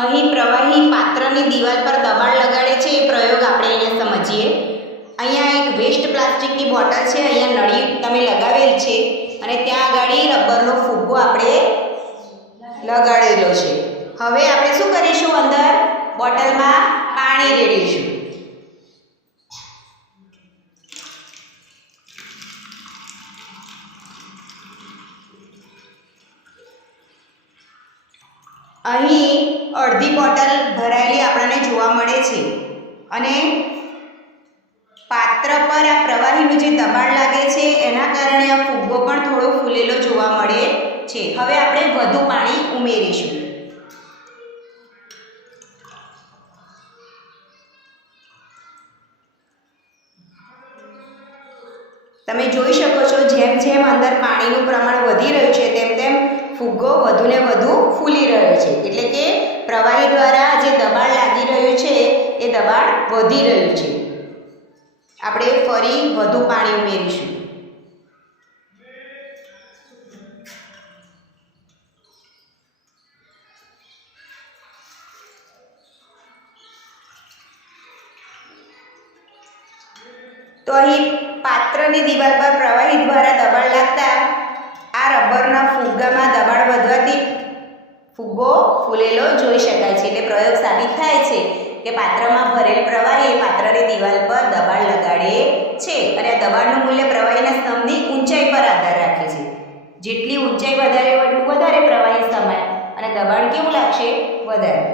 અહીં પ્રવાહી પાત્રની દિવાલ પર દબાણ લગાડે છે એ પ્રયોગ આપણે અહીંયા સમજીએ. અહીંયા એક વેસ્ટ પ્લાસ્ટિકની બોટલ છે, અહીંયા નળી તમે લગાવેલ છે અને ત્યાં આગળ રબરનો ફુગ્ગો આપણે લગાડેલો છે. હવે આપણે શું કરીશું, અંદર બોટલમાં પાણી રેડીશું. અહીં અડધી બોટલ ભરાયેલી આપણને જોવા મળે છે અને પાત્ર પર આ પ્રવાહીનું જે દબાણ લાગે છે એના કારણે આ ફુગ્ગો પણ થોડો ફૂલેલો જોવા મળે છે. હવે આપણે વધુ પાણી ઉમેરીશું. તમે જોઈ શકો છો જેમ જેમ અંદર પાણીનું પ્રમાણ વધી રહ્યું છે તેમ તેમ ફુગ્ગો વધુ ને વધુ ફૂલી રહ્યો છે. એટલે કે પ્રવાહી દ્વારા જે દબાણ લાગી રહ્યું છે એ દબાણ વધી રહ્યું છે. આપણે ફરી વધુ પાણી ઉમેરીશું. તો અહીં પાત્રની દિવાલ પર પ્રવાહી દ્વારા દબાણ લાગતા આ રબરના ફુગ્ગામાં દબાણ વધવાથી ફુગ્ગો ફૂલેલો જોઈ શકાય છે. એટલે પ્રયોગ સાબિત થાય છે કે પાત્રમાં ભરેલ પ્રવાહી પાત્રની દિવાલ પર દબાણ લગાડે છે અને આ દબાણનું મૂલ્ય પ્રવાહીના સ્તંભની ઊંચાઈ પર આધાર રાખે છે. જેટલી ઊંચાઈ વધારે હોય એટલું વધારે પ્રવાહી સમાય અને દબાણ કેવું લાગશે, વધારે.